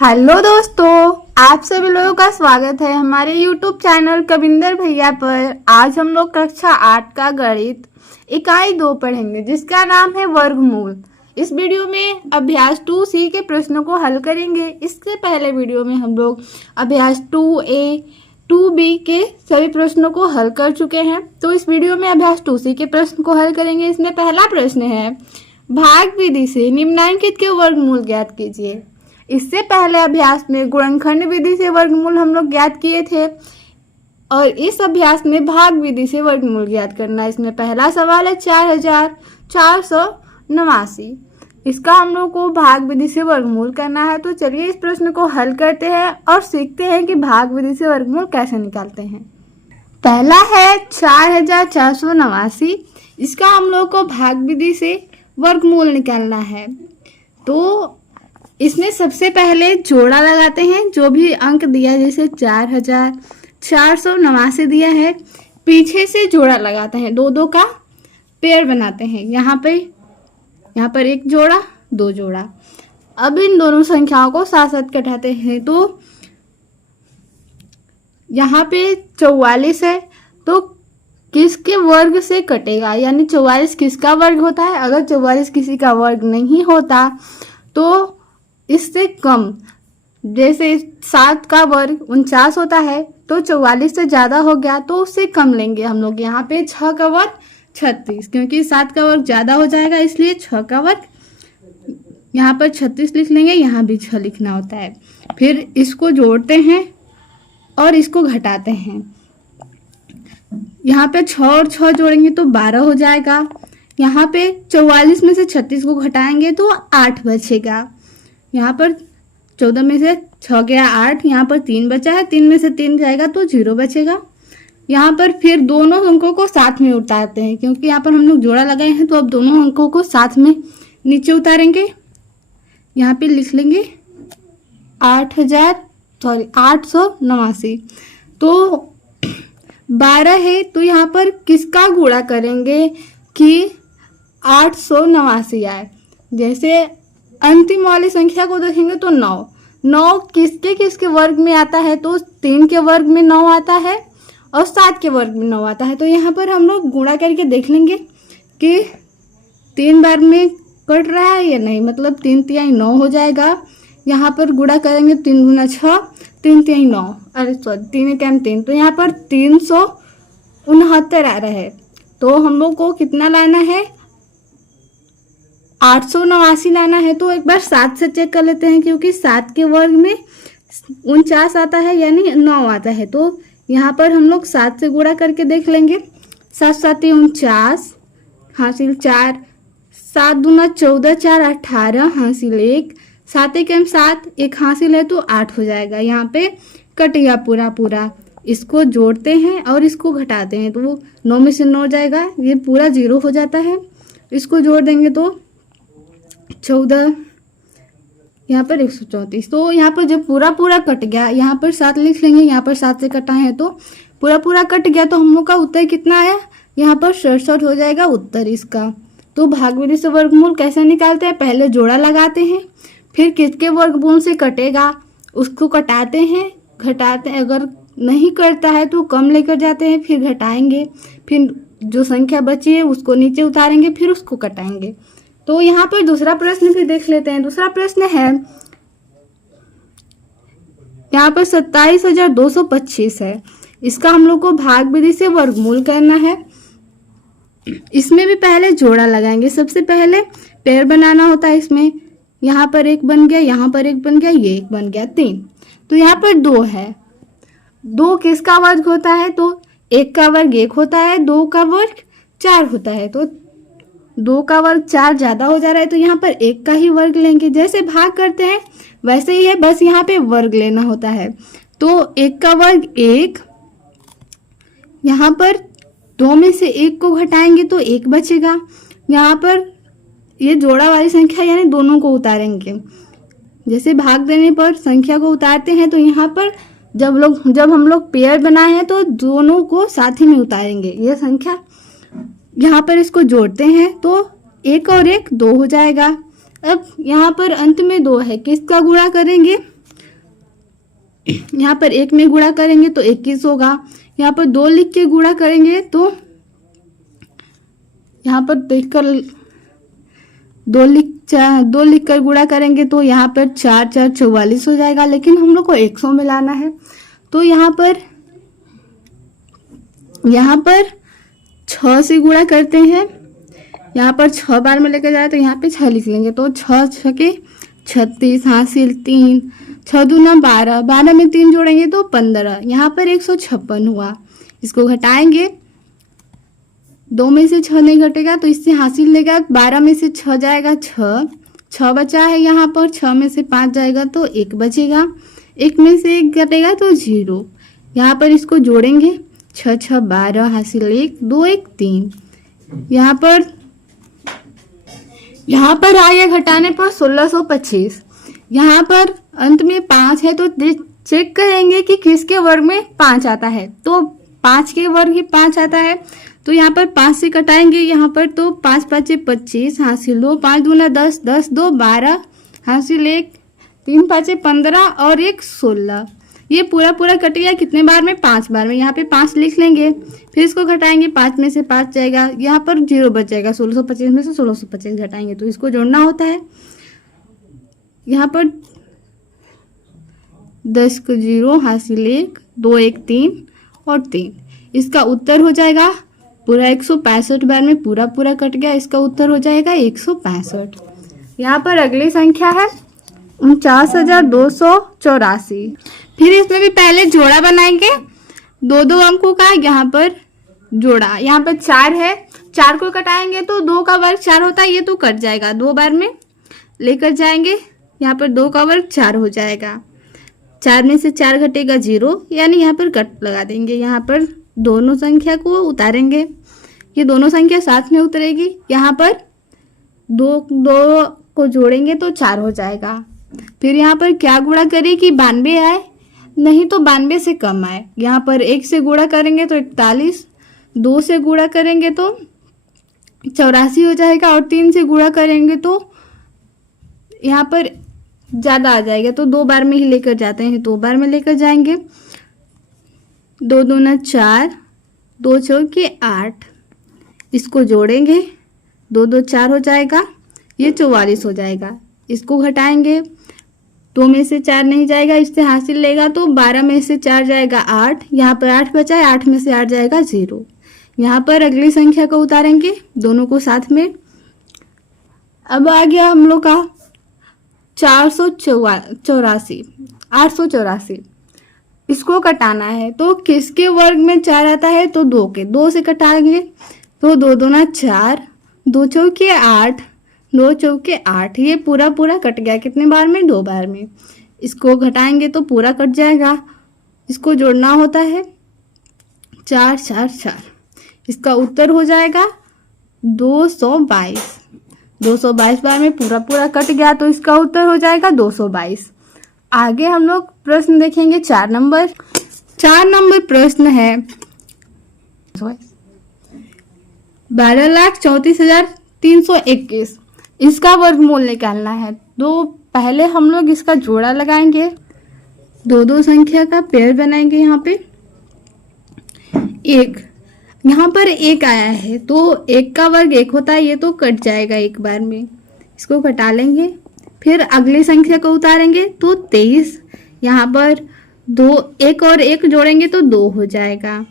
Hello दोस्तों, आप सभी लोगों का स्वागत है हमारे YouTube चैनल कविंदर भैया पर। आज हम लोग कक्षा 8 का गणित इकाई 2 पढ़ेंगे जिसका नाम है वर्गमूल। इस वीडियो में अभ्यास 2C के प्रश्नों को हल करेंगे। इससे पहले वीडियो में हम लोग अभ्यास 2A 2B के सभी प्रश्नों को हल कर चुके हैं। तो इस वीडियो में अभ्यास 2C के प्रश्न को हल करेंगे। इसमें पहला प्रश्न है, भाग विधि से निम्नलिखित के वर्गमूल ज्ञात कीजिए। इससे पहले अभ्यास में गुणनखंड विधि से वर्गमूल हम लोग ज्ञात किए थे और इस अभ्यास में भाग विधि से वर्गमूल ज्ञात करना है। इसमें पहला सवाल है 4489। इसका हम लोग को भाग विधि से वर्गमूल करना है। तो चलिए इस प्रश्न को हल करते हैं और सीखते हैं कि भाग विधि से वर्गमूल कैसे निकालते हैं। पहला है 4489। इसका हम लोग को भाग विधि से वर्गमूल निकालना है। तो इसमें सबसे पहले जोड़ा लगाते हैं। जो भी अंक दिया जैसे 4489 दिया है, पीछे से जोड़ा लगाते हैं, दो दो का पेयर बनाते हैं। यहाँ पर एक जोड़ा, दो जोड़ा। अब इन दोनों संख्याओं को साथ साथ घटाते हैं। तो यहाँ पे 44 है तो किसके वर्ग से कटेगा, यानी 44 किसका वर्ग होता है। अगर 44 किसी का वर्ग नहीं होता तो इससे कम, जैसे 7 का वर्ग 49 होता है तो 44 से ज़्यादा हो गया तो उससे कम लेंगे हम लोग। यहाँ पे 6 का वर्ग 36, क्योंकि 7 का वर्ग ज़्यादा हो जाएगा इसलिए 6 का वर्ग, यहाँ पर 36 लिख लेंगे, यहाँ भी 6 लिखना होता है। फिर इसको जोड़ते हैं और इसको घटाते हैं। यहाँ पे 6 और 6 जोड़ेंगे तो 12 हो जाएगा। यहाँ पे 44 में से 36 को घटाएंगे तो 8 बचेगा। यहाँ पर 14 में से 6 गया 8, यहाँ पर 3 बचा है, 3 में से 3 जाएगा तो 0 बचेगा। यहाँ पर फिर दोनों अंकों को साथ में उतारते हैं, क्योंकि यहाँ पर हम लोग जोड़ा लगाए हैं तो अब दोनों अंकों को साथ में नीचे उतारेंगे। यहाँ पे लिख लेंगे 889। तो 12 है तो यहाँ पर किसका गुणा करेंगे कि 889 आए। जैसे अंतिम वाली संख्या को देखेंगे तो 9 किसके किसके वर्ग में आता है, तो 3 के वर्ग में 9 आता है और 7 के वर्ग में 9 आता है। तो यहाँ पर हम लोग गुणा करके देख लेंगे कि 3 बार में कट रहा है या नहीं, मतलब 3 तिहाई 9 हो जाएगा। यहाँ पर गुणा करेंगे 3 गुना 6, 3 तिहाई 9, अरे सॉरी 3 टाइम 3, तो यहाँ पर 369 आ रहा है। तो हम लोग को कितना लाना है, 889 लाना है। तो एक बार 7 से चेक कर लेते हैं, क्योंकि 7 के वर्ग में 49 आता है यानी 9 आता है। तो यहाँ पर हम लोग 7 से गुणा करके देख लेंगे। 7 7 49 हासिल 4, 7 दूना 14, 4 18 हासिल 1, 7 1 7, 1 हासिल है तो 8 हो जाएगा। यहाँ पे कट गया पूरा। इसको जोड़ते हैं और इसको घटाते हैं तो 9 में से 9 जाएगा, ये पूरा 0 हो जाता है। इसको जोड़ देंगे तो 14, यहाँ पर 134। तो यहाँ पर जब पूरा कट गया, यहाँ पर 7 लिख लेंगे, यहाँ पर 7 से कटा है तो पूरा कट गया। तो हम लोग का उत्तर कितना आया, यहाँ पर 67 हो जाएगा उत्तर इसका। तो भाग विधि से वर्गमूल कैसे निकालते हैं, पहले जोड़ा लगाते हैं, फिर किसके वर्गमूल से कटेगा उसको कटाते हैं, घटाते हैं। अगर नहीं करता है तो कम लेकर जाते हैं, फिर घटाएंगे, फिर जो संख्या बची है उसको नीचे उतारेंगे, फिर उसको कटाएंगे। तो यहाँ पर दूसरा प्रश्न भी देख लेते हैं। दूसरा प्रश्न है, यहाँ पर 27,225 है। इसका हम लोग को भाग विधि से वर्गमूल करना है। इसमें भी पहले जोड़ा लगाएंगे। सबसे पहले पेयर बनाना होता है। इसमें यहाँ पर 1 बन गया, यहाँ पर 1 बन गया, ये 1 बन गया, 3। तो यहाँ पर 2 है। 2 किसका वर्ग होता है, तो 1 का वर्ग 1 होता है, 2 का वर्ग 4 होता है। तो 2 का वर्ग 4 ज़्यादा हो जा रहा है तो यहाँ पर 1 का ही वर्ग लेंगे। जैसे भाग करते हैं वैसे ही है, बस यहाँ पे वर्ग लेना होता है। तो 1 का वर्ग 1, यहाँ पर 2 में से 1 को घटाएंगे तो 1 बचेगा। यहाँ पर ये जोड़ा वाली संख्या यानी दोनों को उतारेंगे। जैसे भाग देने पर संख्या को उतारते हैं तो यहाँ पर जब हम लोग पेयर बनाए हैं तो दोनों को साथ ही में उतारेंगे। ये संख्या यहाँ पर इसको जोड़ते हैं तो 1 और 1 2 हो जाएगा। अब यहाँ पर अंत में 2 है, किसका गुणा करेंगे, यहाँ पर 1 में गुणा करेंगे तो 21 होगा। यहाँ पर 2 लिख के गुणा करेंगे तो यहाँ पर देखकर 2 लिख कर गुणा करेंगे तो यहाँ पर 4 4 44 हो जाएगा, लेकिन हम लोग को 100 में लाना है। तो यहाँ पर 6 से गुणा करते हैं। यहाँ पर 6 बार में लेकर जाए तो यहाँ पे 6 लिख लेंगे, तो 6 6 के 36 हासिल 3, 6 दूना 12, 12 में 3 जोड़ेंगे तो 15। यहाँ पर 156 हुआ। इसको घटाएंगे, 2 में से 6 नहीं घटेगा तो इससे हासिल लेगा 12 में से 6 जाएगा 6 बचा है। यहाँ पर 6 में से 5 जाएगा तो 1 बचेगा, 1 में से 1 घटेगा तो 0। यहाँ पर इसको जोड़ेंगे, 6 6 12 हासिल 1, 2 1 3। यहाँ पर आगे घटाने पर 1625। यहाँ पर अंत में 5 है तो चेक करेंगे कि किसके वर्ग में 5 आता है, तो 5 के वर्ग ही 5 आता है। तो यहाँ पर 5 से कटाएंगे, यहाँ पर तो 5 5 25 हासिल 2, 5 दूना 10, 10 2 12 हासिल 1, 3 5 15 और 1 16। ये पूरा कट गया कितने बार में? 5 बार में। यहाँ पे 5 लिख लेंगे, फिर इसको घटाएंगे, 5 में से 5 जाएगा, यहाँ पर 0 बच जाएगा। 1625 में से 1625 घटाएंगे तो इसको जोड़ना होता है। यहाँ पर 10 को 0 हासिल 1, 2 1 3 और 3। इसका उत्तर हो जाएगा पूरा 165 बार में पूरा कट गया। इसका उत्तर हो जाएगा 165। यहाँ पर अगली संख्या है 49,284। फिर इसमें भी पहले जोड़ा बनाएंगे 2 अंकों का। यहाँ पर जोड़ा, यहाँ पर 4 है, 4 को कटाएंगे तो 2 का वर्ग 4 होता है, ये तो कट जाएगा। 2 बार में लेकर जाएंगे, यहाँ पर 2 का वर्ग 4 हो जाएगा। 4 में से 4 घटेगा 0, यानी यहाँ पर कट लगा देंगे। यहाँ पर दोनों संख्या को उतारेंगे, ये दोनों संख्या साथ में उतरेगी। यहाँ पर 2 को जोड़ेंगे तो 4 हो जाएगा। फिर यहाँ पर क्या गुणा करें कि 92 आए, नहीं तो 92 से कम आए। यहाँ पर 1 से गुणा करेंगे तो 41, 2 से गुणा करेंगे तो 84 हो जाएगा, और 3 से गुणा करेंगे तो यहाँ पर ज़्यादा आ जाएगा। तो 2 बार में ही लेकर जाते हैं, 2 बार में लेकर जाएंगे। 2 दूना 4, 2 चौके 8, इसको जोड़ेंगे, 2 2 4 हो जाएगा, ये 44 हो जाएगा। इसको घटाएंगे, 2 में से 4 नहीं जाएगा, इससे हासिल लेगा तो 12 में से 4 जाएगा 8, यहाँ पर 8 बचा है, 8 में से 8 जाएगा 0। यहाँ पर अगली संख्या को उतारेंगे दोनों को साथ में। अब आ गया हम लोग का 884। इसको कटाना है तो किसके वर्ग में 4 आता है, तो 2 के। 2 से कटाएंगे तो 2 दूना 4, 2 चौके 8, 2 चौके 8। ये पूरा कट गया कितने बार में? 2 बार में। इसको घटाएंगे तो पूरा कट जाएगा। इसको जोड़ना होता है, 4 4 4। इसका उत्तर हो जाएगा 222। 222 बार में पूरा कट गया तो इसका उत्तर हो जाएगा 222। आगे हम लोग प्रश्न देखेंगे 4 नंबर। 4 नंबर प्रश्न है 12,34,321। इसका वर्गमूल निकालना है। तो पहले हम लोग इसका जोड़ा लगाएंगे, 2 संख्या का पेयर बनाएंगे। यहाँ पे 1, यहाँ पर 1 आया है तो 1 का वर्ग 1 होता है, ये तो कट जाएगा 1 बार में। इसको घटा लेंगे, फिर अगली संख्या को उतारेंगे तो 23। यहाँ पर 1 और 1 जोड़ेंगे तो 2 हो जाएगा।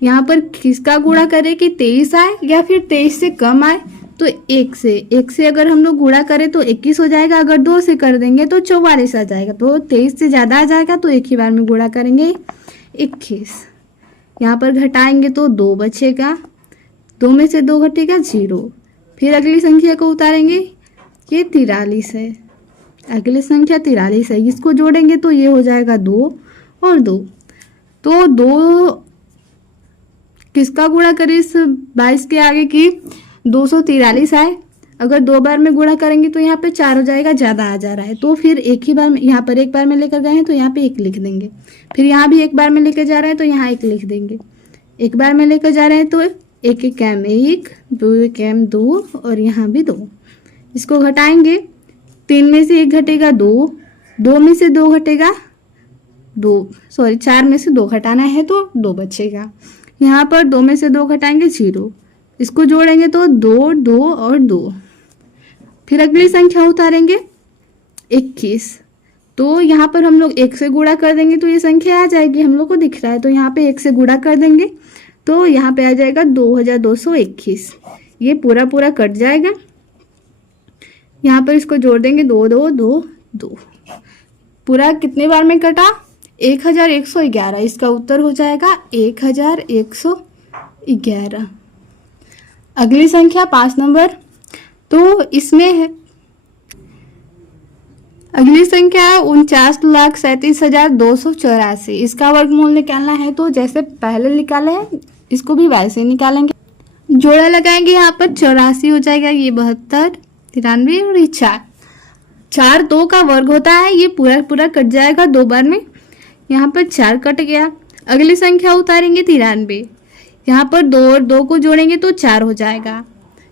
यहाँ पर किसका गुणा करें कि 23 आए या फिर 23 से कम आए, तो 1 से अगर हम लोग गुणा करें तो 21 हो जाएगा। अगर 2 से कर देंगे तो 44 आ जाएगा। तो 23 से ज़्यादा आ जाएगा तो 1 ही बार में गुणा करेंगे, 21। यहाँ पर घटाएंगे तो 2 बचेगा, 2 में से 2 घटेगा 0। फिर अगली संख्या को उतारेंगे, ये 43 है। अगली संख्या 43 है, इसको जोड़ेंगे तो ये हो जाएगा 2 और 2। तो 2 किसका गुणा करें इस 22 के आगे की? 243 आए। अगर 2 बार में गुणा करेंगे तो यहाँ पे 4 हो जाएगा, ज़्यादा आ जा रहा है। तो फिर एक ही बार में, यहाँ पर 1 बार में लेकर गए हैं तो यहाँ पे 1 लिख देंगे। फिर यहाँ भी 1 बार में लेकर जा रहे हैं तो यहाँ 1 लिख देंगे। 1 बार में लेकर जा रहे हैं तो 1 1 कैम 1, 2 1 कैम 2 और यहाँ भी 2। इसको घटाएंगे, 3 में से 1 घटेगा 2, 2 में से 2 घटेगा 4 में से 2 घटाना है तो 2 बचेगा। यहाँ पर 2 में से 2 घटाएंगे 0, इसको जोड़ेंगे तो 2, 2 और 2। फिर अगली संख्या उतारेंगे 21, तो यहाँ पर हम लोग 1 से गुणा कर देंगे तो ये संख्या आ जाएगी, हम लोग को दिख रहा है, तो यहाँ पे 1 से गुणा कर देंगे तो यहाँ पे आ जाएगा 2221। ये पूरा पूरा कट जाएगा। यहाँ पर इसको जोड़ देंगे 2, 2, 2, 2। पूरा कितने बार में कटा? 1111। इसका उत्तर हो जाएगा 1111। अगली संख्या 5 नंबर, तो इसमें है अगली संख्या है 49,37,284। इसका वर्गमूल निकालना है, तो जैसे पहले निकाले हैं इसको भी वैसे निकालेंगे। जोड़ा लगाएंगे, यहाँ पर 84 हो जाएगा, ये 72, 93 और ये 4 2 का वर्ग होता है, ये पूरा पूरा कट जाएगा 2 बार में। यहाँ पर 4 कट गया। अगली संख्या उतारेंगे 93, यहाँ पर 2 और 2 को जोड़ेंगे तो 4 हो जाएगा।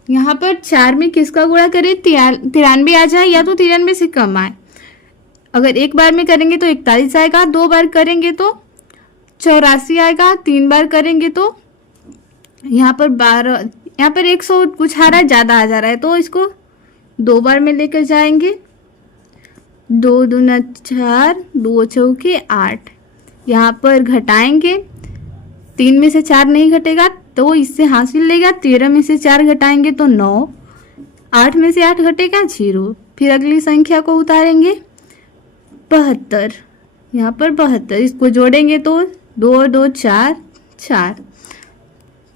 यहाँ पर 4 में किसका गुणा करें? 93 आ जाए या तो 93 से कम आए। अगर एक बार में करेंगे तो 41 आएगा, 2 बार करेंगे तो 84 आएगा, 3 बार करेंगे तो यहाँ पर 12, यहाँ पर 100 कुछ आ रहा है, ज़्यादा आ जा रहा है, तो इसको 2 बार में लेकर जाएंगे। 2 दूना 4, 2 चौके 8। यहाँ पर घटाएंगे, 3 में से 4 नहीं घटेगा तो इससे हासिल लेगा। 13 में से 4 घटाएंगे तो 9, 8 में से 8 घटेगा 0। फिर अगली संख्या को उतारेंगे 72, यहाँ पर 72, इसको जोड़ेंगे तो 2 और 2 4, 4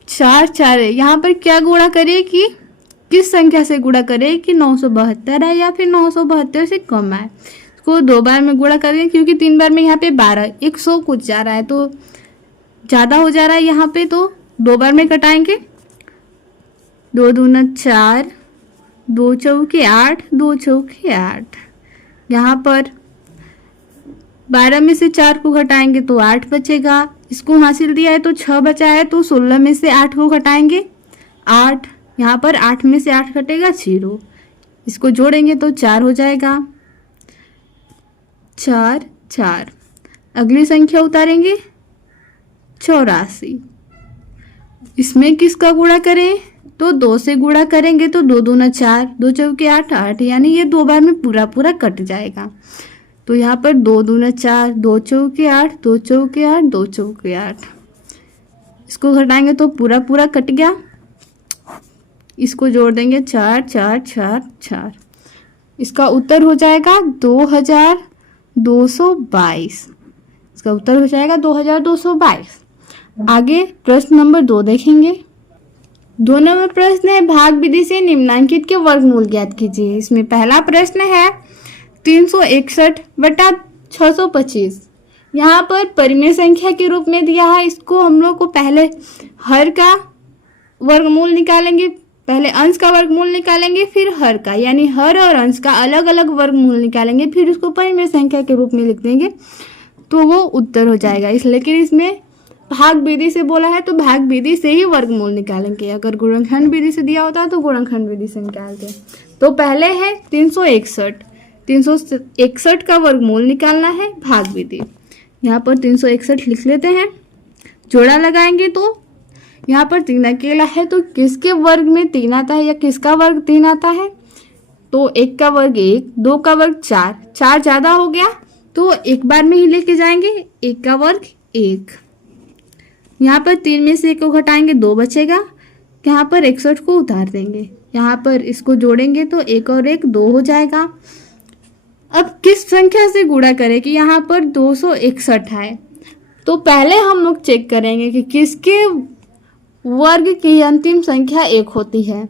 4 है। यहाँ पर क्या गुणा करें कि किस संख्या से गुणा करें कि 972 है या फिर 972 से कम है। इसको 2 बार में गुणा करेंगे क्योंकि 3 बार में यहाँ पे 12, 100 कुछ जा रहा है तो ज़्यादा हो जा रहा है यहाँ पे, तो 2 बार में कटाएंगे। 2 दूना 4, 2 चौके 8, 2 चौके 8। यहाँ पर 12 में से 4 को घटाएंगे तो 8 बचेगा। इसको हासिल दिया है तो 6 बचा है, तो 16 में से 8 को घटाएंगे 8। यहाँ पर 8 में से 8 घटेगा 0। इसको जोड़ेंगे तो 4 हो जाएगा। 4 4। अगली संख्या उतारेंगे 84। इसमें किसका गुणा करें? तो 2 से गुणा करेंगे तो 2 दूना 4, 2 चौके 8, 8, यानी ये 2 बार में पूरा पूरा कट जाएगा। तो यहाँ पर 2 दूना 4, 2 चौके 8, 2 चौके 8, 2 चौके 8। इसको घटाएंगे तो पूरा पूरा कट गया। इसको जोड़ देंगे 4 4 4 4। इसका उत्तर हो जाएगा 2222। इसका उत्तर हो जाएगा 2222। आगे प्रश्न नंबर 2 देखेंगे। 2 नंबर प्रश्न है, भाग विधि से निम्नांकित के वर्गमूल ज्ञात कीजिए। इसमें पहला प्रश्न है 361/625। यहाँ पर परिमेय संख्या के रूप में दिया है। इसको हम लोग को पहले हर का वर्गमूल निकालेंगे, पहले अंश का वर्गमूल निकालेंगे, फिर हर का, यानी हर और अंश का अलग अलग वर्गमूल निकालेंगे, फिर उसको परिमेय संख्या के रूप में लिख देंगे तो वो उत्तर हो जाएगा। लेकिन इसमें भाग विधि से बोला है तो भाग विधि से ही वर्गमूल निकालेंगे। अगर गुणनखंड विधि से दिया होता है तो गुणनखंड विधि से निकालते हैं। तो पहले है 361 का वर्गमूल निकालना है, भाग विधि। यहाँ पर 361 लिख लेते हैं। जोड़ा लगाएंगे तो यहाँ पर 3 अकेला है तो किसके वर्ग में 3 आता है या किसका वर्ग 3 आता है? तो 1 का वर्ग 1, 2 का वर्ग 4, 4 ज़्यादा हो गया तो एक बार में ही लेके जाएंगे। 1 का वर्ग 1। यहाँ पर 3 में से 1 को घटाएंगे 2 बचेगा। यहाँ पर 61 को उतार देंगे। यहाँ पर इसको जोड़ेंगे तो 1 और 1 2 हो जाएगा। अब किस संख्या से गुणा करें कि यहाँ पर 261 है, तो पहले हम लोग चेक करेंगे कि किसके वर्ग की अंतिम संख्या 1 होती है।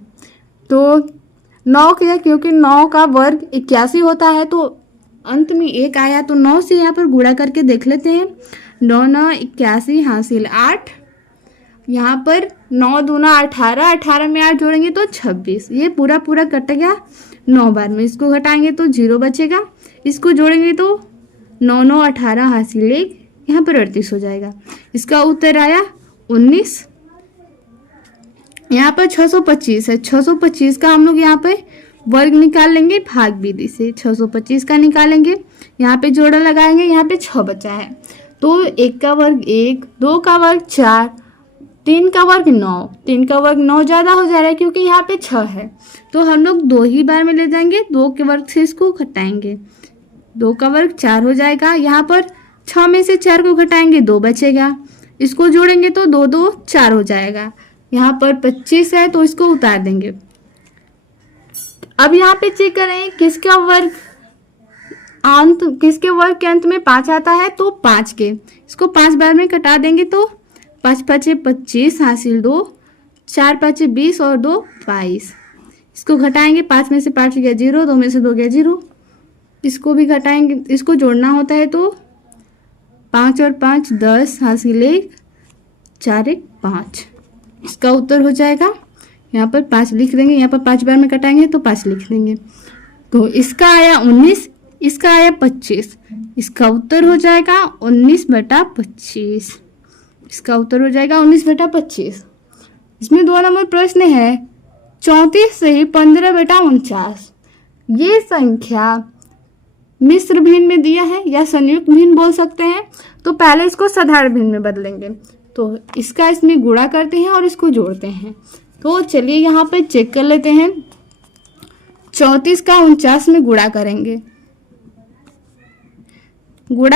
तो 9 के, क्योंकि 9 का वर्ग 81 होता है तो अंत में 1 आया, तो 9 से यहाँ पर गुणा करके देख लेते हैं। 9 9 81 हासिल 8। यहाँ पर 9 दूना 18, 18 में 8 जोड़ेंगे तो 26। ये पूरा पूरा कट गया 9 बार में। इसको घटाएंगे तो 0 बचेगा। इसको जोड़ेंगे तो 9 9 18 हासिल 1, यहाँ पर 38 हो जाएगा। इसका उत्तर आया 19। यहाँ पर 625 है। 625 का हम लोग यहाँ पे वर्ग निकाल लेंगे भाग विधि से। 625 का निकालेंगे, यहाँ पे जोड़ा लगाएंगे, यहाँ पे 6 बचा है तो 1 का वर्ग 1, 2 का वर्ग 4, 3 का वर्ग 9, 3 का वर्ग 9 ज़्यादा हो जा रहा है क्योंकि यहाँ पे 6 है, तो हम लोग 2 ही बार में ले जाएंगे, 2 के वर्ग से इसको घटाएंगे, 2 का वर्ग 4 हो जाएगा। यहाँ पर 6 में से 4 को घटाएंगे, 2 बचेगा, इसको जोड़ेंगे तो 2 2 4 हो जाएगा। यहाँ पर 25 है तो इसको उतार देंगे। अब यहाँ पे चेक करें किसका वर्ग के अंत में 5 आता है, तो 5 के, इसको 5 बार में कटा देंगे तो 5 5 25 हासिल 2, 4 5 20 और 2 22। इसको घटाएंगे, 5 में से 5 गया 0, 2 में से 2 गया 0, इसको भी घटाएंगे, इसको जोड़ना होता है तो 5 और 5 10 हासिल 1, 4 1 5। इसका उत्तर हो जाएगा, यहाँ पर 5 लिख देंगे, यहाँ पर 5 बार में कटाएंगे तो 5 लिख देंगे, तो इसका आया 19, इसका आया 25, इसका उत्तर हो जाएगा 19/25। इसका उत्तर हो जाएगा 19/25। इसमें 2 नंबर प्रश्न है 34 से 15/49 ये संख्या मिश्र भिन्न में दिया है या संयुक्त भिन्न बोल सकते हैं, तो पहले इसको साधारण भिन्न में बदलेंगे, तो इसका इसमें गुणा करते हैं और इसको जोड़ते हैं। तो चलिए यहाँ पे चेक कर लेते हैं, 34 का 49 में गुणा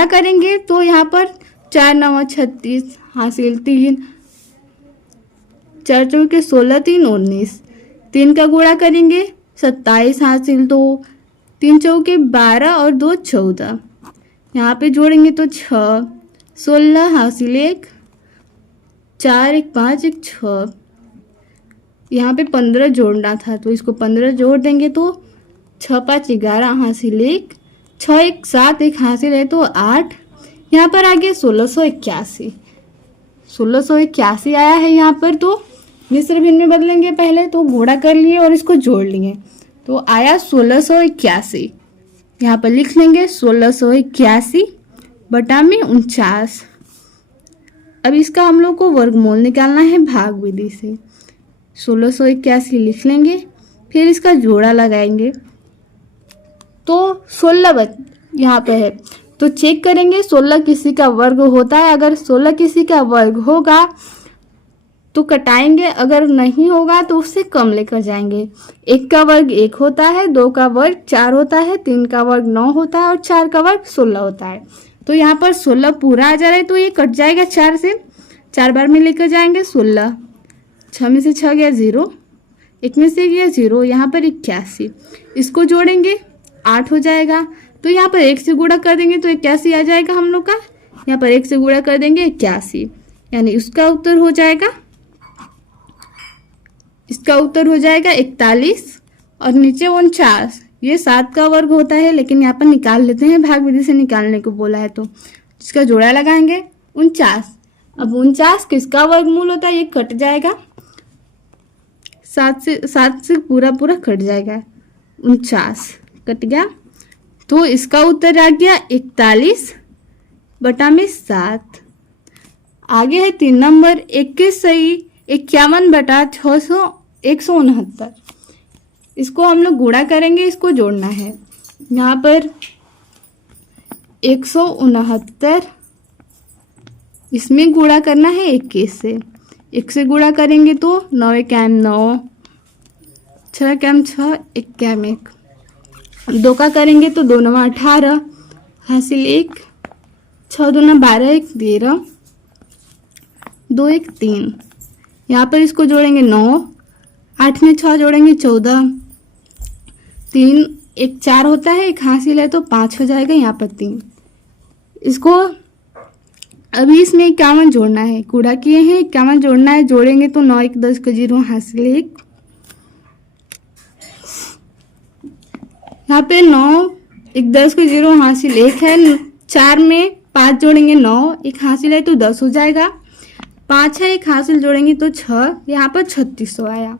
करेंगे, तो यहाँ पर 4 9 36 हासिल 3, 4 चौके 16 3 19, 3 का गुणा करेंगे 27 हासिल 2, 3 चौके 12 और 2 14, यहाँ पे जोड़ेंगे तो 6 16 हासिल 1, 4 1 5 1 6, यहाँ पे 15 जोड़ना था तो इसको 15 जोड़ देंगे तो 6 5 11 हासिल 1, 6 1 7 1 हासिल है तो 8, यहाँ पर आ गया 1681 आया है यहाँ पर। तो मिश्र भिन्न में बदलेंगे, पहले तो गुणा कर लिए और इसको जोड़ लिए, तो आया 1681, यहाँ पर लिख लेंगे 1681/49। अब इसका हम लोग को वर्गमूल निकालना है भाग विधि से, 1681 लिख लेंगे, फिर इसका जोड़ा लगाएंगे, तो 16 यहाँ पे है, तो चेक करेंगे 16 किसी का वर्ग होता है, अगर 16 किसी का वर्ग होगा तो कटाएंगे, अगर नहीं होगा तो उससे कम लेकर जाएंगे। 1 का वर्ग 1 होता है, 2 का वर्ग 4 होता है, 3 का वर्ग 9 होता है और 4 का वर्ग 16 होता है। तो यहाँ पर 16 पूरा आ जा रहा है तो ये कट जाएगा 4 से, 4 बार में लेकर जाएंगे 16, 6 में से 6 गया 0, 1 में से गया 0, यहाँ पर 81, इसको जोड़ेंगे 8 हो जाएगा, तो यहाँ पर 1 से गुणा कर देंगे तो 81 आ जाएगा हम लोग का, यहाँ पर 1 से गुणा कर देंगे 81, यानी उसका उत्तर हो जाएगा, इसका उत्तर हो जाएगा 41 और नीचे 49। ये 7 का वर्ग होता है लेकिन यहाँ पर निकाल लेते हैं, भाग विधि से निकालने को बोला है तो इसका जोड़ा लगाएंगे 49। अब 49 किसका वर्गमूल होता है, ये कट जाएगा, 7 से पूरा कट जाएगा, 49 कट गया, तो इसका उत्तर आ गया 41/7। आगे है 3 नंबर 21 सही 51/169, इसको हम लोग गुणा करेंगे, इसको जोड़ना है, यहाँ पर 169 इसमें गुणा करना है 21 से, 1 से गुणा करेंगे तो 9 1 9, 6 1 6, 1 1, 2 का करेंगे तो 2 9 18 हासिल 1, 6 2 12 1 13, 2 1 3, यहाँ पर इसको जोड़ेंगे 9, 8 में 6 जोड़ेंगे 14, 3 1 4 होता है, 1 हासिल है तो 5 हो जाएगा, यहाँ पर 3, इसको अभी इसमें 51 जोड़ना है, गुणा किए हैं 51 जोड़ना है, जोड़ेंगे तो 9 1 10 का 0 हासिल 1, यहाँ पे 9 1 10 का 0 हासिल 1 है, 4 में 5 जोड़ेंगे 9, 1 हासिल है तो 10 हो जाएगा, 5 है 1 हासिल जोड़ेंगे तो 6, यहाँ पर 3600 आया,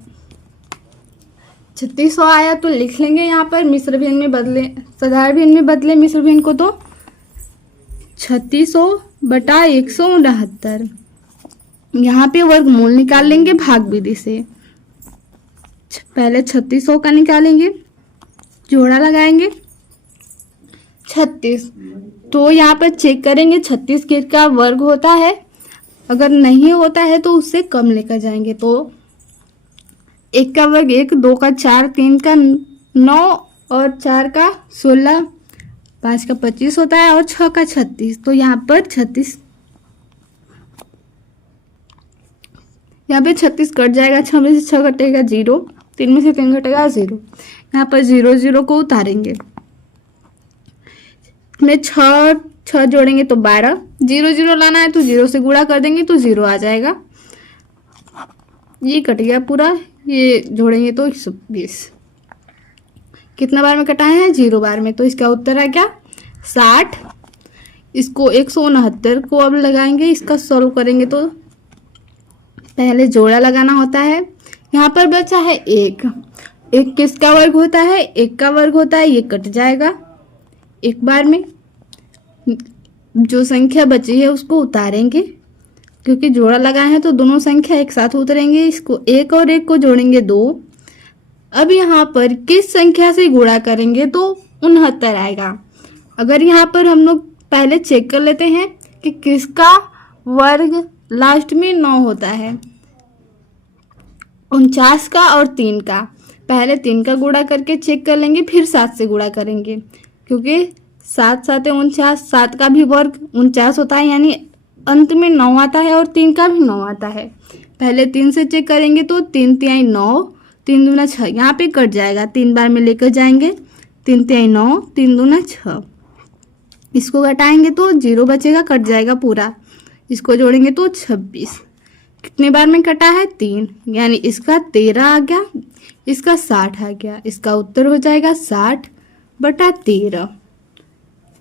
3600 आया तो लिख लेंगे यहाँ पर मिश्र भिन्न में बदले, साधारण भिन्न में बदले मिश्र भिन्न को, तो 3600/169, यहाँ पे वर्गमूल निकाल लेंगे भाग विधि से, पहले 3600 का निकालेंगे, जोड़ा लगाएंगे, 36 तो यहाँ पर चेक करेंगे 36 किसका वर्ग होता है। अगर नहीं होता है तो उससे कम लेकर जाएंगे। तो 1 का वर्ग 1, 2 का 4, 3 का 9 और 4 का 16, 5 का 25 होता है और 6 का 36। तो यहाँ पर 36, यहाँ पे 36 कट जाएगा। 6 में से 6 कटेगा 0, 3 में से 3 घटेगा 0। यहाँ पर 0 0 को उतारेंगे, में 6 जोड़ेंगे तो 12। 0 0 लाना है तो 0 से गुणा कर देंगे तो 0 आ जाएगा। ये कट गया पूरा, ये जोड़ेंगे तो 120। कितना बार में कटाए हैं? 0 बार में। तो इसका उत्तर है क्या? 60। इसको 169 को अब लगाएंगे, इसका सॉल्व करेंगे तो पहले जोड़ा लगाना होता है। यहाँ पर बचा है 1। 1 किसका वर्ग होता है? 1 का वर्ग होता है। ये कट जाएगा एक बार में। जो संख्या बची है उसको उतारेंगे, क्योंकि जोड़ा लगाए हैं तो दोनों संख्या एक साथ उतरेंगे। इसको 1 और 1 को जोड़ेंगे 2। अब यहाँ पर किस संख्या से गुणा करेंगे तो 69 आएगा। अगर यहाँ पर हम लोग पहले चेक कर लेते हैं कि किसका वर्ग लास्ट में 9 होता है। 49 का और 3 का। पहले 3 का गुणा करके चेक कर लेंगे, फिर 7 से गुणा करेंगे, क्योंकि 7 7 49, 7 का भी वर्ग 49 होता है, यानी अंत में 9 आता है और 3 का भी 9 आता है। पहले 3 से चेक करेंगे तो 3 3 9, 3 दूना 6। यहाँ पे कट जाएगा, 3 बार में लेकर जाएंगे। 3 3 9, 3 दूना 6। इसको घटाएंगे तो 0 बचेगा, कट जाएगा पूरा। इसको जोड़ेंगे तो 26। कितने बार में कटा है? 3, यानी इसका 13 आ गया, इसका 60 आ गया। इसका उत्तर हो जाएगा 60/13।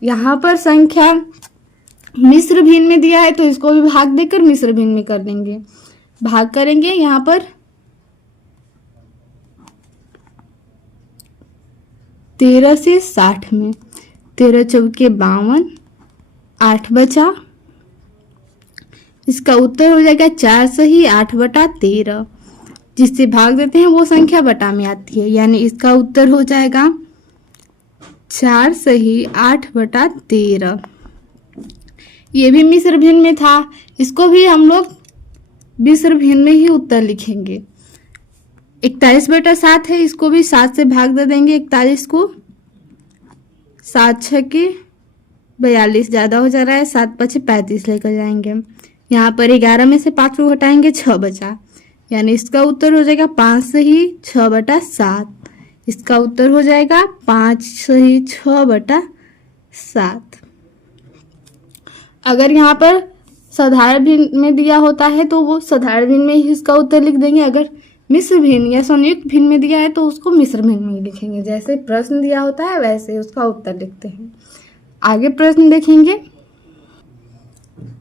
यहाँ पर संख्या मिश्र भिन्न में दिया है तो इसको भी भाग देकर मिश्र भिन्न में कर देंगे। भाग करेंगे यहाँ पर 13 से 60 में। 13 चौके 52, 8 बचा। इसका उत्तर हो जाएगा 4 सही 8/13। जिससे भाग देते हैं वो संख्या बटा में आती है, यानी इसका उत्तर हो जाएगा 4 सही 8/13। ये भी मिश्र भिन्न में था, इसको भी हम लोग मिश्र भिन्न में ही उत्तर लिखेंगे। 41/7 है, इसको भी 7 से भाग दे देंगे 41 को। 7 6 42 ज़्यादा हो जा रहा है, 7 5 35 लेकर जाएंगे। यहाँ पर 11 में से 5 को घटाएंगे, 6 बचा, यानी इसका उत्तर हो जाएगा 5 सही 6/7। इसका उत्तर हो जाएगा 5 सही 6/7। अगर यहाँ पर साधारण भिन्न में दिया होता है तो वो साधारण भिन्न में ही इसका उत्तर लिख देंगे। अगर मिश्र भिन्न या संयुक्त भिन्न में दिया है तो उसको मिश्र भिन्न में लिखेंगे। जैसे प्रश्न दिया होता है वैसे उसका उत्तर लिखते हैं। आगे प्रश्न देखेंगे।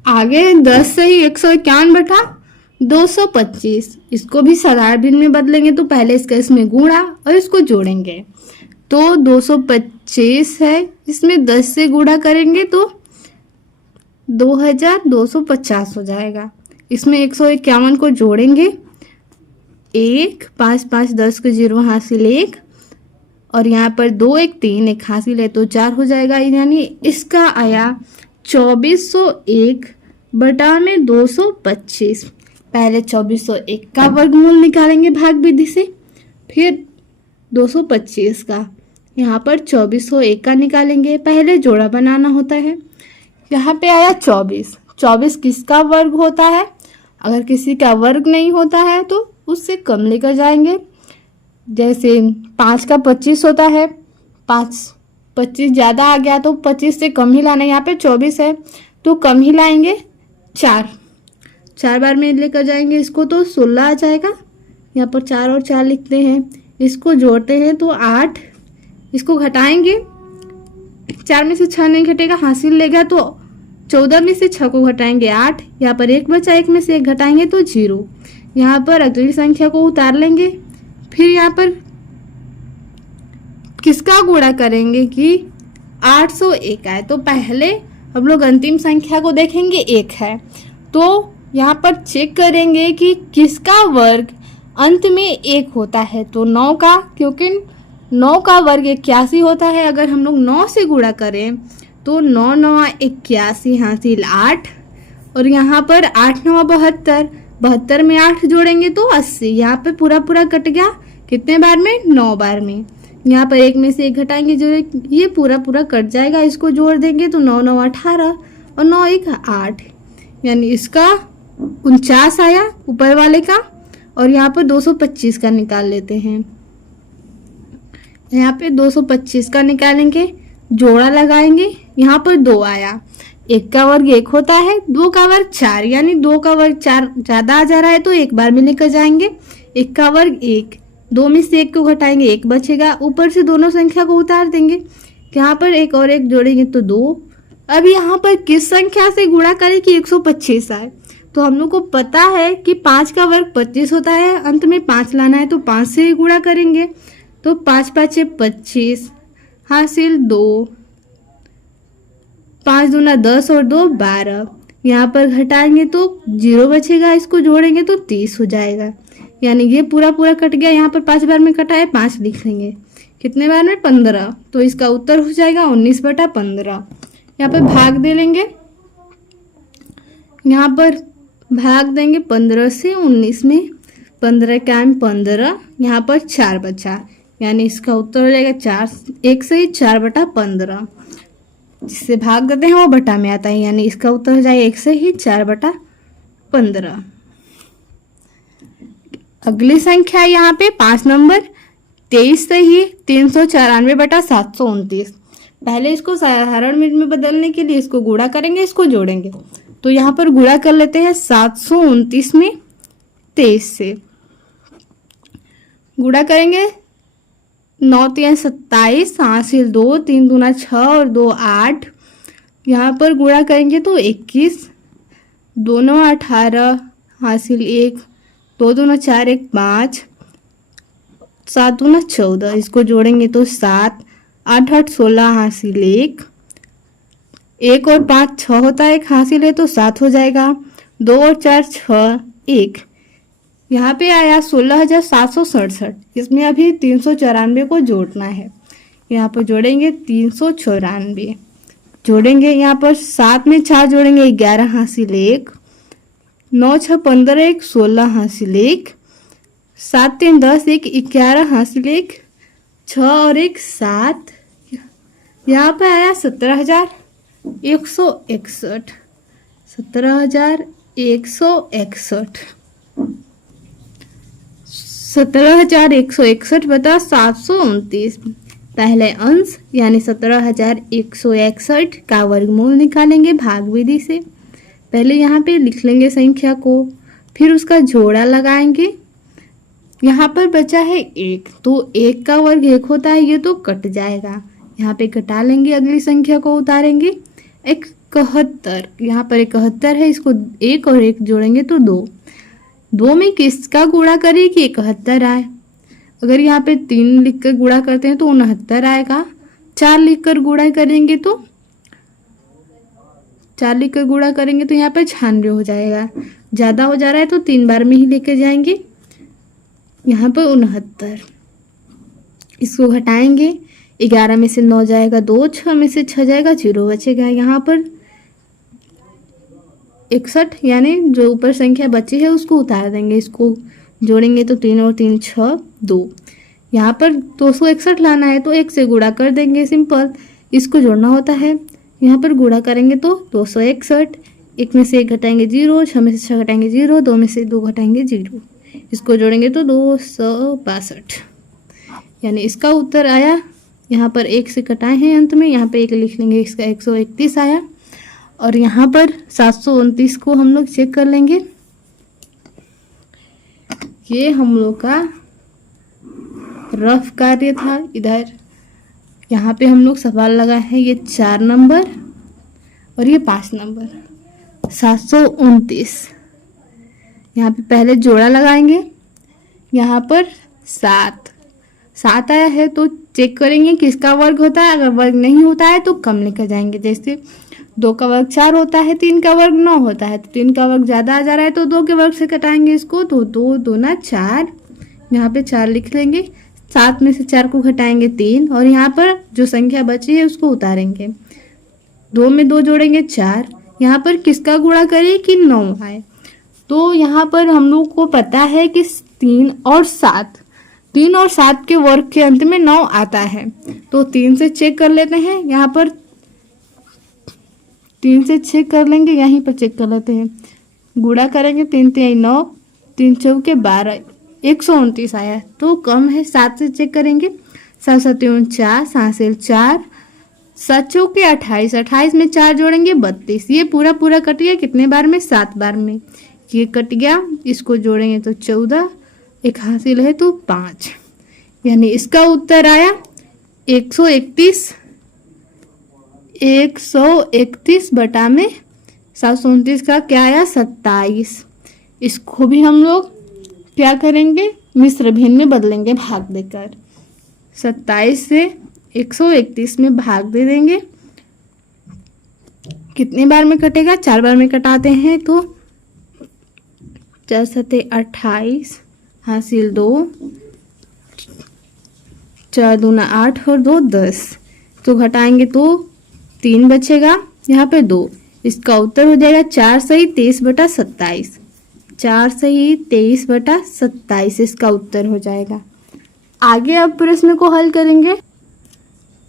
आगे 10 सही 151/225। इसको भी साधारण भिन्न में बदलेंगे तो पहले इसका इसमें गुणा और इसको जोड़ेंगे। तो 225 है, इसमें 10 से गुणा करेंगे तो 2250 हो जाएगा। इसमें 151 को जोड़ेंगे, 1 5 5 10 के 0 हासिल 1 और यहाँ पर 2 1 3 1 हासिल है तो 4 हो जाएगा, यानी इसका आया 2401/225। पहले 2401 का वर्गमूल निकालेंगे भाग विधि से, फिर 225 का। यहाँ पर 2401 का निकालेंगे, पहले जोड़ा बनाना होता है। यहाँ पे आया 24। 24 किसका वर्ग होता है? अगर किसी का वर्ग नहीं होता है तो उससे कम लेकर जाएंगे। जैसे 5 का 25 होता है, 25 ज़्यादा आ गया तो 25 से कम ही लाना है। यहाँ पे 24 है तो कम ही लाएंगे, 4 बार में लेकर जाएंगे इसको तो 16 आ जाएगा। यहाँ पर 4 और 4 लिखते हैं, इसको जोड़ते हैं तो 8। इसको घटाएंगे, 4 में से 6 नहीं घटेगा, हासिल लेगा तो 14 में से 6 को घटाएंगे 8। यहाँ पर 1 बचा, 1 में से 1 घटाएंगे तो 0। यहाँ पर अगली संख्या को उतार लेंगे, फिर यहाँ पर किसका गुणा करेंगे कि 801 आए। तो पहले हम लोग अंतिम संख्या को देखेंगे, 1 है तो यहाँ पर चेक करेंगे कि किसका वर्ग अंत में 1 होता है। तो 9 का, क्योंकि 9 का वर्ग 81 होता है। अगर हम लोग 9 से गुणा करें तो 9 9 81 हासिल 8, और यहाँ पर 8 9 72, 72 में 8 जोड़ेंगे तो 80। यहाँ पे पूरा पूरा कट गया, कितने बार में? 9 बार में। यहाँ पर एक में से एक घटाएंगे जो ये पूरा पूरा कट जाएगा, इसको जोड़ देंगे तो 9 9 18 और 9 1 8, यानी इसका 49 आया ऊपर वाले का। और यहाँ पर 225 का निकाल लेते हैं। यहाँ पे 225 का निकालेंगे, जोड़ा लगाएंगे, यहाँ पर 2 आया। 1 का वर्ग 1 होता है, 2 का वर्ग 4, यानी 2 का वर्ग 4 ज़्यादा आ जा रहा है तो एक बार में लेकर जाएंगे। 1 का वर्ग 1, 2 में से 1 को घटाएंगे 1 बचेगा, ऊपर से दोनों संख्या को उतार देंगे। यहाँ पर 1 और 1 जोड़ेंगे तो 2। अब यहाँ पर किस संख्या से गुणा करें कि 125 आए? तो हम लोग को पता है कि 5 का वर्ग 25 होता है, अंत में 5 लाना है तो 5 से गुणा करेंगे। तो 5 5 25 हासिल 2, 5 दूना 10 और 2 12। यहाँ पर घटाएंगे तो 0 बचेगा, इसको जोड़ेंगे तो 30 हो जाएगा, यानी ये पूरा पूरा कट गया। यहाँ पर 5 बार में कटा है, 5 लिख लेंगे, कितने बार में? 15। तो इसका उत्तर हो जाएगा 19/15। यहाँ पर भाग दे लेंगे, यहाँ पर भाग देंगे 15 से 19 में, 15 का 15, यहाँ पर 4 बचा, यानी इसका उत्तर हो जाएगा 4, 1 से ही 4/15। जिससे भाग देते हैं वो बटा में आता है, यानी इसका उत्तर हो जाएगा 1 से ही 4/15। अगली संख्या यहाँ पे 5 नंबर, 23 से ही 394/729। पहले इसको साधारण में बदलने के लिए इसको गुणा करेंगे, इसको जोड़ेंगे। तो यहाँ पर गुणा कर लेते हैं 729 में 23 से, गुणा करेंगे 9 3 27 हासिल 2, 3 दूना 6 और 2 8। यहाँ पर गुणा करेंगे तो 21, 2 9 18 हासिल 1, 2 दूना 4 1 5, 7 दूना 14, इसको जोड़ेंगे तो 7, 8 8 16 हासिल 1, 1 और 5 6 होता है, 1 हासिल है तो 7 हो जाएगा, 2 और 4 6 1। यहाँ पे आया 16,767। इसमें अभी 394 को जोड़ना है, यहाँ पर जोड़ेंगे 394, जोड़ेंगे यहाँ पर 7 में 4 जोड़ेंगे 11 हासिल 1, 9 6 15 1 16 हासिल 1, 7 3 10 1 11 हासिल 1, 6 और 1 7। यहाँ पे आया 17,161, 17,161, 17,161/729। पहले अंश यानी 17,161 का वर्गमूल निकालेंगे भाग विधि से। पहले यहाँ पे लिख लेंगे संख्या को, फिर उसका जोड़ा लगाएंगे। यहाँ पर बचा है 1, तो 1 का वर्ग 1 होता है, ये तो कट जाएगा, यहाँ पे घटा लेंगे, अगली संख्या को उतारेंगे। 71, यहाँ पर 71 है, इसको 1 और 1 जोड़ेंगे तो 2। 2 में किसका गुणा करें कि 71 आए? अगर यहाँ पे 3 लिखकर गुणा करते हैं तो 69 आएगा। 4 लिखकर गुणा करेंगे तो 4 लिखकर गुणा करेंगे तो यहाँ पे 96 हो जाएगा। ज़्यादा हो जा रहा है तो 3 बार में ही लेकर जाएंगे। यहाँ पर 69, इसको घटाएंगे, 11 में से 9 जाएगा 2, 6 में से 6 जाएगा 0 बचेगा। यहाँ पर 61, यानी जो ऊपर संख्या बची है उसको उतार देंगे, इसको जोड़ेंगे तो 3 और 3 6 2। यहाँ पर 261 लाना है तो 1 से गुणा कर देंगे, सिंपल। इसको जोड़ना होता है, यहाँ पर गुणा करेंगे तो 261, 1 में से 1 घटाएंगे 0, 6 में से 6 घटाएंगे 0, 2 में से 2 घटाएंगे 0, इसको जोड़ेंगे तो 262, यानी इसका उत्तर आया। यहाँ पर 1 से कटाए हैं अंत में, यहाँ पे 1 लिख लेंगे, इसका 131 आया। और यहाँ पर 729 को हम लोग चेक कर लेंगे। ये हम लोग का रफ कार्य था। इधर यहाँ पे हम लोग सवाल लगाए हैं, ये 4 नंबर और ये 5 नंबर। 729, यहाँ पे पहले जोड़ा लगाएंगे, यहाँ पर 7 आया है तो चेक करेंगे किसका वर्ग होता है। अगर वर्ग नहीं होता है तो कम लेकर जाएंगे, जैसे 2 का वर्ग 4 होता है, 3 का वर्ग 9 होता है, तो 3 का वर्ग ज़्यादा आ जा रहा है तो 2 के वर्ग से कटाएंगे इसको, तो 2 दूना 4, यहाँ पे 4 लिख लेंगे। 7 में से 4 को घटाएंगे 3, और यहाँ पर जो संख्या बची है उसको उतारेंगे। 2 में 2 जोड़ेंगे 4। यहाँ पर किसका गुणा करें कि 9 आए। तो यहाँ पर हम लोग को पता है कि 3 और 7 के वर्ग के अंत में 9 आता है। तो 3 से चेक कर लेते हैं, यहाँ पर 3 से चेक कर लेंगे, यहीं पर चेक कर लेते हैं। गुणा करेंगे 3 3 9, 3 चौके 12, 129 आया। तो कम है, 7 से चेक करेंगे। 7 7 49, 7 से 4, 7 चौके 28, 28 में 4 जोड़ेंगे 32। ये पूरा पूरा कट गया कितने बार में? 7 बार में। ये कट गया, इसको जोड़ेंगे तो 14, एक हासिल है तो 5, यानी इसका उत्तर आया 131। 131 बटा में 729 का क्या आया? 27। इसको भी हम लोग क्या करेंगे? मिश्र भिन्न में बदलेंगे भाग देकर। 27 से 131 में भाग दे देंगे। कितने बार में कटेगा? 4 बार में कटाते हैं तो 4 7 28, हासिल 2, 4 दूना 8 और 2 10। तो घटाएंगे तो 3 बचेगा, यहाँ पे 2। इसका उत्तर हो जाएगा 4 सही 23 बटा 27। 4 सही 23 बटा 27 इसका उत्तर हो जाएगा। आगे अब प्रश्न को हल करेंगे।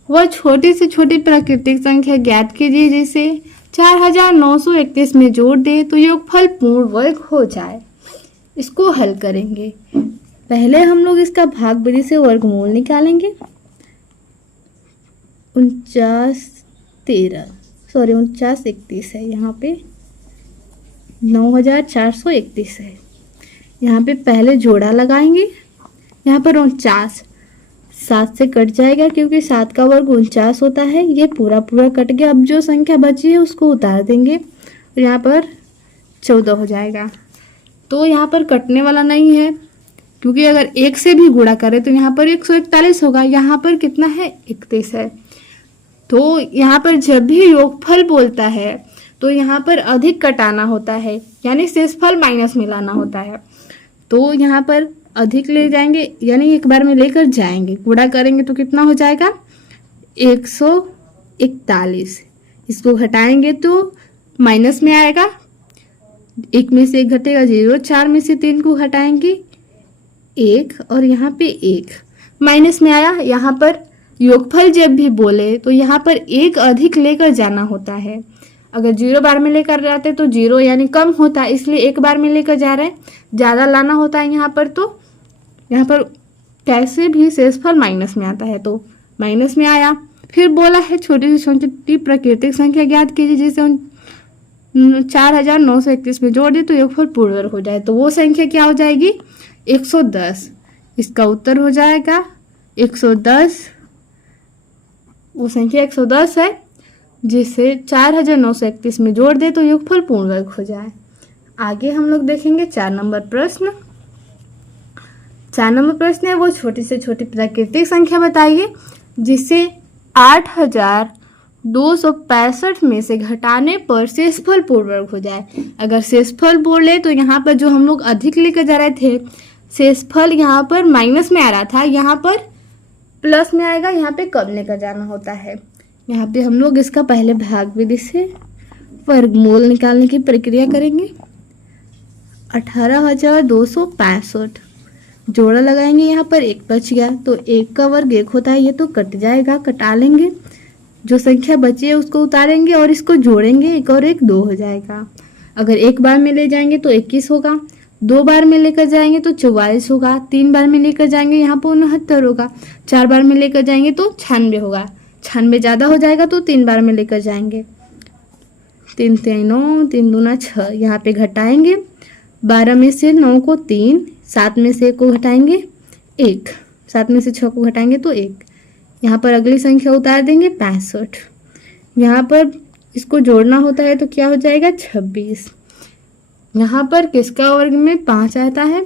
वह छोटी से छोटी प्राकृतिक संख्या ज्ञात कीजिए जिसे 4931 में जोड़ दे तो योगफल पूर्ण वर्ग हो जाए। इसको हल करेंगे। पहले हम लोग इसका भाग विधि से वर्गमूल निकालेंगे। 49 31 है, यहाँ पे 9431 है। यहाँ पे पहले जोड़ा लगाएंगे। यहाँ पर 49 7 से कट जाएगा क्योंकि 7 का वर्ग 49 होता है। ये पूरा पूरा कट गया। अब जो संख्या बची है उसको उतार देंगे और यहाँ पर 14 हो जाएगा। तो यहाँ पर कटने वाला नहीं है क्योंकि अगर 1 से भी गुणा करें तो यहाँ पर 141 होगा। यहाँ पर कितना है? 31 है। तो यहाँ पर जब भी योगफल बोलता है तो यहाँ पर अधिक कटाना होता है, यानी शेषफल माइनस में लाना होता है। तो यहाँ पर अधिक ले जाएंगे, यानी एक बार में लेकर जाएंगे। गुणा करेंगे तो कितना हो जाएगा? 141। इसको घटाएंगे तो माइनस में आएगा। 1 में से 1 घटेगा 0, 4 में से 3 को घटाएंगे 1 और यहाँ पे 1 माइनस में आया। यहाँ पर योगफल जब भी बोले तो यहाँ पर 1 अधिक लेकर जाना होता है। अगर 0 बार में लेकर जाते तो 0 यानी कम होता है, इसलिए 1 बार में लेकर जा रहे हैं, ज़्यादा लाना होता है यहाँ पर। तो यहाँ पर कैसे भी शेषफल माइनस में आता है तो माइनस में आया। फिर बोला है छोटी से छोटी प्राकृतिक संख्या ज्ञात कीजिए जिसे 4931 में जोड़ दे तो योगफल पूर्ण वर्ग हो जाए। तो वो संख्या क्या हो जाएगी? 110। इसका उत्तर हो जाएगा 110। वो संख्या 110 है जिसे 4931 में जोड़ दे तो योगफल पूर्ण वर्ग हो जाए। आगे हम लोग देखेंगे 4 नंबर प्रश्न। 4 नंबर प्रश्न है वो छोटी से छोटी प्राकृतिक संख्या बताइए जिसे 8265 में से घटाने पर शेषफल पूर्ण वर्ग हो जाए। अगर शेषफल बोले तो यहाँ पर जो हम लोग अधिक लेकर जा रहे थे, शेषफल यहाँ पर माइनस में आ रहा था, यहाँ पर प्लस में आएगा। यहाँ पे कम लेकर जाना होता है। यहाँ पे हम लोग इसका पहले भाग विधि से वर्गमूल निकालने की प्रक्रिया करेंगे। 18265 जोड़ा लगाएंगे। यहाँ पर 1 बच गया तो 1 का वर्ग 1 होता है, ये तो कट जाएगा, कटा लेंगे। जो संख्या बची है उसको उतारेंगे और इसको जोड़ेंगे, 1 और 1 2 हो जाएगा। अगर 1 बार में ले जाएंगे तो 21 होगा, 2 बार में लेकर जाएंगे तो 44 होगा, 3 बार में लेकर जाएंगे यहाँ पर 69 होगा, 4 बार में लेकर जाएंगे तो 96 होगा। 96 ज़्यादा हो जाएगा तो 3 बार में लेकर जाएंगे। 3 3 9, 3 दूना 6, यहाँ पे घटाएंगे। 12 में से 9 को 3, 7 में से 1 को घटाएंगे 1, 7 में से 6 को घटाएंगे तो 1। यहाँ पर अगली संख्या उतार देंगे 65। यहाँ पर इसको जोड़ना होता है तो क्या हो जाएगा? 26। यहाँ पर किसका वर्ग में 5 आता है?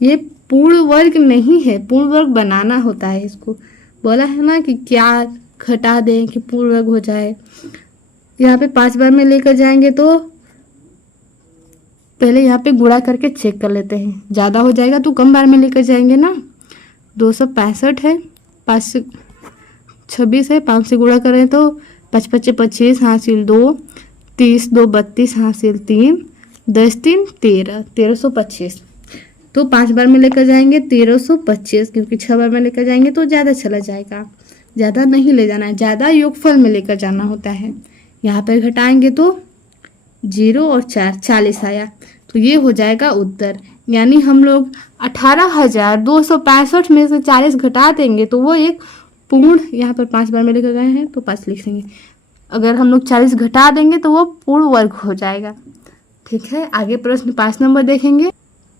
ये पूर्ण वर्ग नहीं है, पूर्ण वर्ग बनाना होता है। इसको बोला है ना कि क्या घटा दें कि पूर्ण वर्ग हो जाए। यहाँ पे 5 बार में लेकर जाएंगे तो पहले यहाँ पे गुणा करके चेक कर लेते हैं। ज़्यादा हो जाएगा तो कम बार में लेकर जाएंगे ना। 265 है, 5 से 26 है, 5 से गुणा करें तो 5 5 25 हासिल 2, 30 2 32 हासिल 3, 10 3 13, 1325। तो 5 बार में लेकर जाएंगे 1325, क्योंकि 6 बार में लेकर जाएंगे तो ज़्यादा चला जाएगा, ज़्यादा नहीं ले जाना है, ज़्यादा योगफल में लेकर जाना होता है। यहाँ पर घटाएंगे तो 0 और 4 40 आया, तो ये हो जाएगा उत्तर। यानी हम लोग 18,265 में से 40 घटा देंगे तो वो एक पूर्ण, यहाँ पर 5 बार में लेकर गए हैं तो 5 लिख देंगे, अगर हम लोग 40 घटा देंगे तो वो पूर्ण वर्ग हो जाएगा। ठीक है, आगे प्रश्न 5 नंबर देखेंगे।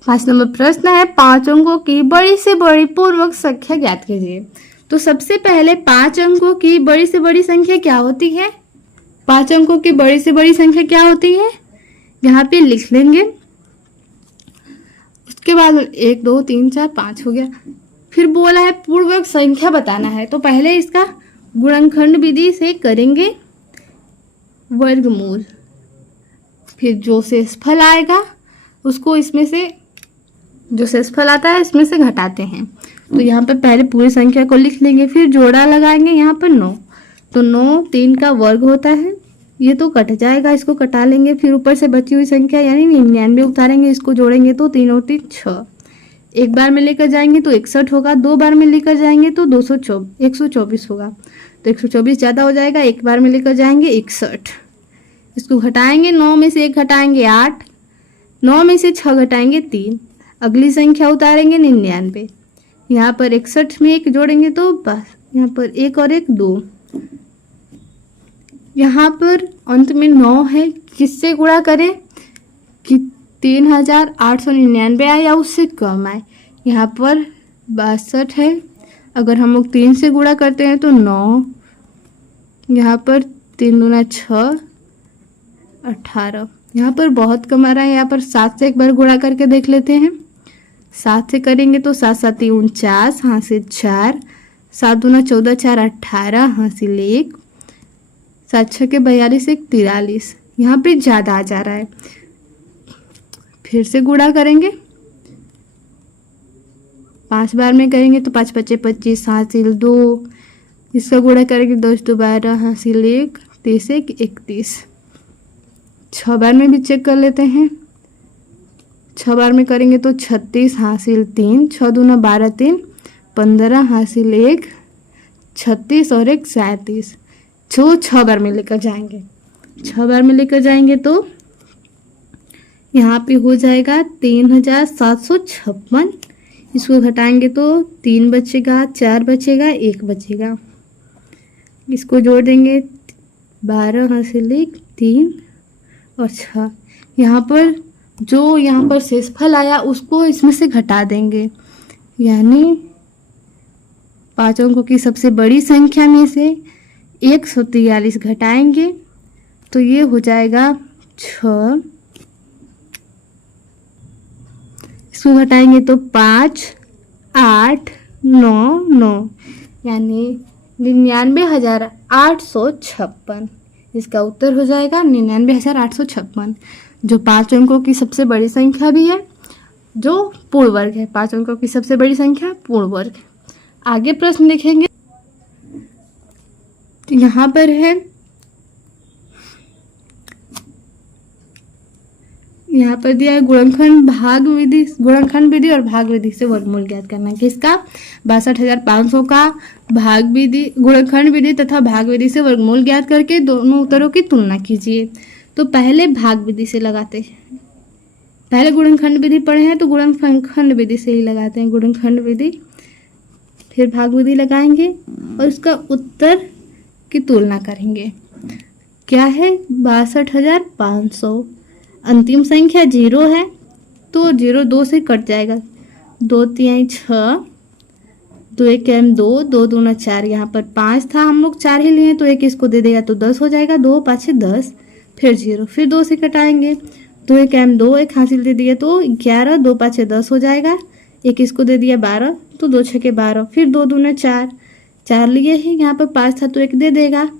5 नंबर प्रश्न है 5 अंकों की बड़ी से बड़ी पूर्वक संख्या ज्ञात कीजिए। तो सबसे पहले 5 अंकों की बड़ी से बड़ी संख्या क्या होती है? 5 अंकों की बड़ी से बड़ी संख्या क्या होती है, यहाँ पे लिख लेंगे। उसके बाद 1 2 3 4 5 हो गया। फिर बोला है पूर्वक संख्या बताना है, तो पहले इसका गुणनखंड विधि से करेंगे वर्गमूल, फिर जो शेषफल आएगा उसको इसमें से, जो शेषफल आता है इसमें से घटाते हैं। तो यहाँ पर पहले पूरी संख्या को लिख लेंगे, फिर जोड़ा लगाएंगे यहाँ पर 9, तो 9 3 का वर्ग होता है, ये तो कट जाएगा, इसको कटा लेंगे। फिर ऊपर से बची हुई संख्या यानी 99 उतारेंगे, इसको जोड़ेंगे तो 3 और 3 6। 1 बार में लेकर जाएंगे तो 61 होगा, 2 बार में लेकर जाएंगे तो 124 होगा, तो 124 ज़्यादा हो जाएगा। 1 बार में लेकर जाएंगे 61, इसको घटाएंगे, 9 में से 1 घटाएंगे 8, 9 में से 6 घटाएंगे 3, अगली संख्या उतारेंगे 99, यहाँ पर 61 में 1 जोड़ेंगे तो बस यहाँ पर 1 और 1 2, यहाँ पर अंत में 9 है, किससे गुणा करें कि 3899 आए या उससे कम आए। यहाँ पर 62 है, अगर हम लोग 3 से गुणा करते हैं तो 9, यहाँ पर 3 दूना 6 18, यहाँ पर बहुत कम आ रहा है। यहाँ पर 7 से एक बार गुणा करके देख लेते हैं। 7 से करेंगे तो 7 7 49 हासिल 4, 7 दूना 14 4 18 हासिल 1, 7 6 के 42 1 43, यहाँ पे ज़्यादा आ जा रहा है। फिर से गुणा करेंगे, 5 बार में करेंगे तो 5 5 25 हासिल 2, इसका गुणा करेंगे 10 2 12 हासिल 1, 30 1 31। 6 बार में भी चेक कर लेते हैं, 6 बार में करेंगे तो 36 हासिल 3, 6 दूना 12 3 15 हासिल 1, 36 और 1 37। 6 बार में लेकर जाएंगे, 6 बार में लेकर जाएंगे तो यहाँ पे हो जाएगा 3756। इसको घटाएंगे तो 3 बचेगा, 4 बचेगा, 1 बचेगा, इसको जोड़ देंगे 12 हासिल 1 3 और 6। यहाँ पर जो यहाँ पर शेषफल आया उसको इसमें से घटा देंगे, यानी 5 अंकों की सबसे बड़ी संख्या में से 143 घटाएंगे तो ये हो जाएगा 6। इसको घटाएंगे तो 5 8 9 9, यानी 99,856। इसका उत्तर हो जाएगा 99,856, जो 5 अंकों की सबसे बड़ी संख्या भी है, जो पूर्ण वर्ग है। 5 अंकों की सबसे बड़ी संख्या पूर्ण वर्ग। आगे प्रश्न देखेंगे, तो यहाँ पर है, यहाँ पर दिया है गुणनखंड विधि और भाग विधि से वर्गमूल ज्ञात करना है। किसका? 62,500 का भाग विधि, गुणनखंड विधि तथा भाग विधि से वर्गमूल ज्ञात करके दोनों उत्तरों की तुलना कीजिए। तो पहले भाग विधि से लगाते हैं, पहले गुणनखंड विधि पढ़े हैं तो गुणनखंड विधि से ही लगाते हैं, गुणनखंड विधि, फिर भाग विधि लगाएंगे और उसका उत्तर की तुलना करेंगे। क्या है? 62,500। अंतिम संख्या 0 है तो 0 2 से कट जाएगा, 2 3 6, 2 1 2, 2 दूना 4, यहाँ पर 5 था, हम लोग 4 ही लिए तो 1 इसको दे देगा तो 10 हो जाएगा, 2 5 10, फिर 0, फिर 2 से कटाएंगे, 2 1 2, 1 हासिल दे दिया तो 11, 2 5 10 हो जाएगा, 1 इसको दे दिया 12 तो 2 6 12, फिर 2 दूना 4, 4 लिए हैं, यहाँ पर 5 था तो 1 दे देगा।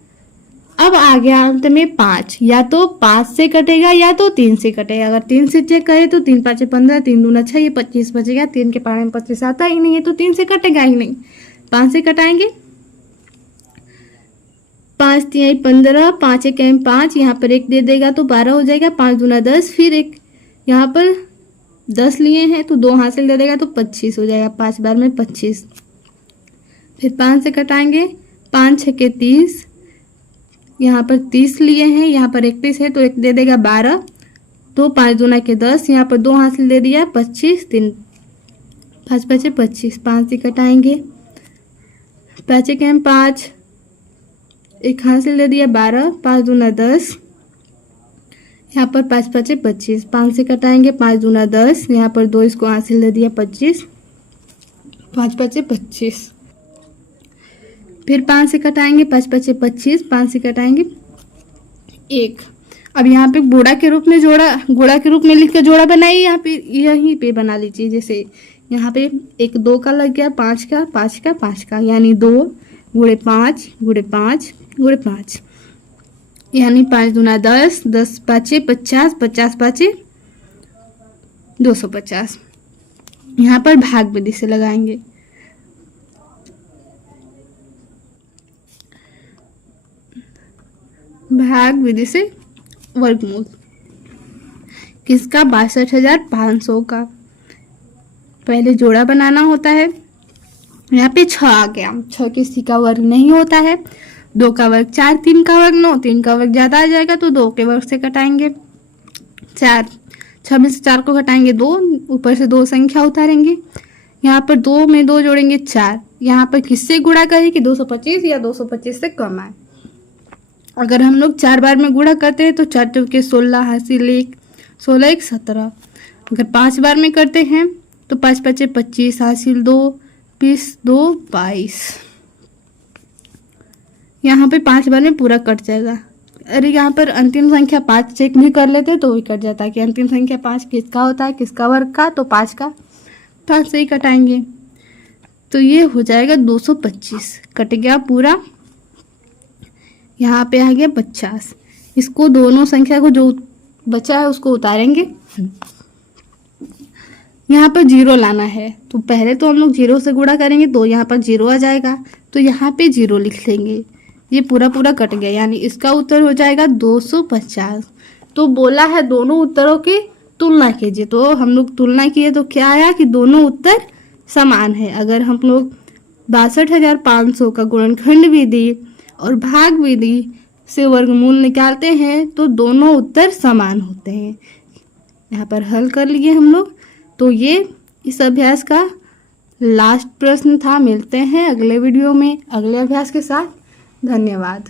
अब आ गया अंत में 5, या तो 5 से कटेगा या तो 3 से कटेगा। अगर 3 से चेक करें तो 3 5 15, 3 दूना 6, ये 25 बचेगा, 3 के पारे में 25 आता ही नहीं है तो 3 से कटेगा ही नहीं। 5 से कटाएंगे 5 तिहाई 15, 5 एक 5, यहाँ पर एक दे देगा तो 12 हो जाएगा। 5 दूना 10, फिर एक यहाँ पर 10 लिए हैं तो 2 हासिल दे देगा तो 25 हो जाएगा। 5 बार में 25। फिर 5 से कटाएंगे, 5 छके 30, यहाँ पर 30 लिए हैं, यहाँ पर 31 है तो एक दे देगा 12, तो 5 दूना के 10, यहाँ पर 2 हासिल दे दिया 25, 3 5 5 25। 5 से कटाएंगे, 5 एक 5, एक हासिल दे दिया 12, 5 दूना 10, यहाँ पर 5 5 25। 5 से कटाएंगे, 5 दूना 10, यहाँ पर 2 इसको हासिल दे दिया 25, 5 5 25। फिर 5 से कटाएंगे, 5 5 25, 5 से कटाएंगे 1। अब यहाँ पे गुणा के रूप में लिख के जोड़ा बनाइए, यहाँ पे यहीं पे बना लीजिए। जैसे यहाँ पे एक 2 का लग गया, 5 का 5 का 5 का, यानी 2 गुणे 5 गुणे 5 गुणे 5, यानी 5 दूना 10, 10 5 50, 50 5 250। यहाँ पर भाग विधि से लगाएंगे। भाग विधि से वर्गमूल किसका? 62,500 का। पहले जोड़ा बनाना होता है। यहाँ पे 6 आ गया, 6 किसी का वर्ग नहीं होता है। 2 का वर्ग 4, 3 का वर्ग 9, 3 का वर्ग ज़्यादा आ जाएगा तो 2 के वर्ग से कटाएंगे 4। 6 में से 4 को घटाएंगे 2, ऊपर से 2 संख्या उतारेंगे। यहाँ पर 2 में 2 जोड़ेंगे 4। यहाँ पर किससे गुणा करें कि 225 या 225 से कम आए। अगर हम लोग 4 बार में गुणा करते हैं तो 4 चौके 16 हासिल 1, 16 1 17। अगर 5 बार में करते हैं तो 5 5 25 हासिल 2, 20 2 22। यहाँ पे 5 बार में पूरा कट जाएगा। अरे यहाँ पर अंतिम संख्या 5 चेक भी कर लेते तो भी कट जाता है कि अंतिम संख्या 5 किसका होता है, किसका वर्ग का, तो 5 का। 5 से ही कटाएंगे तो ये हो जाएगा 225, कट गया पूरा। यहाँ पे आ गया 50। इसको दोनों संख्या को जो बचा है उसको उतारेंगे। यहाँ पर 0 लाना है तो पहले तो हम लोग 0 से गुणा करेंगे तो यहाँ पर 0 आ जाएगा, तो यहाँ पे 0 लिख लेंगे। ये पूरा पूरा कट गया, यानी इसका उत्तर हो जाएगा 250। तो बोला है दोनों उत्तरों की तुलना कीजिए, तो हम लोग तुलना किए तो क्या आया कि दोनों उत्तर समान है। अगर हम लोग 62,500 का गुणनखंड विधि और भाग विधि से वर्गमूल निकालते हैं तो दोनों उत्तर समान होते हैं। यहाँ पर हल कर लिए हम लोग। तो ये इस अभ्यास का लास्ट प्रश्न था। मिलते हैं अगले वीडियो में अगले अभ्यास के साथ। धन्यवाद।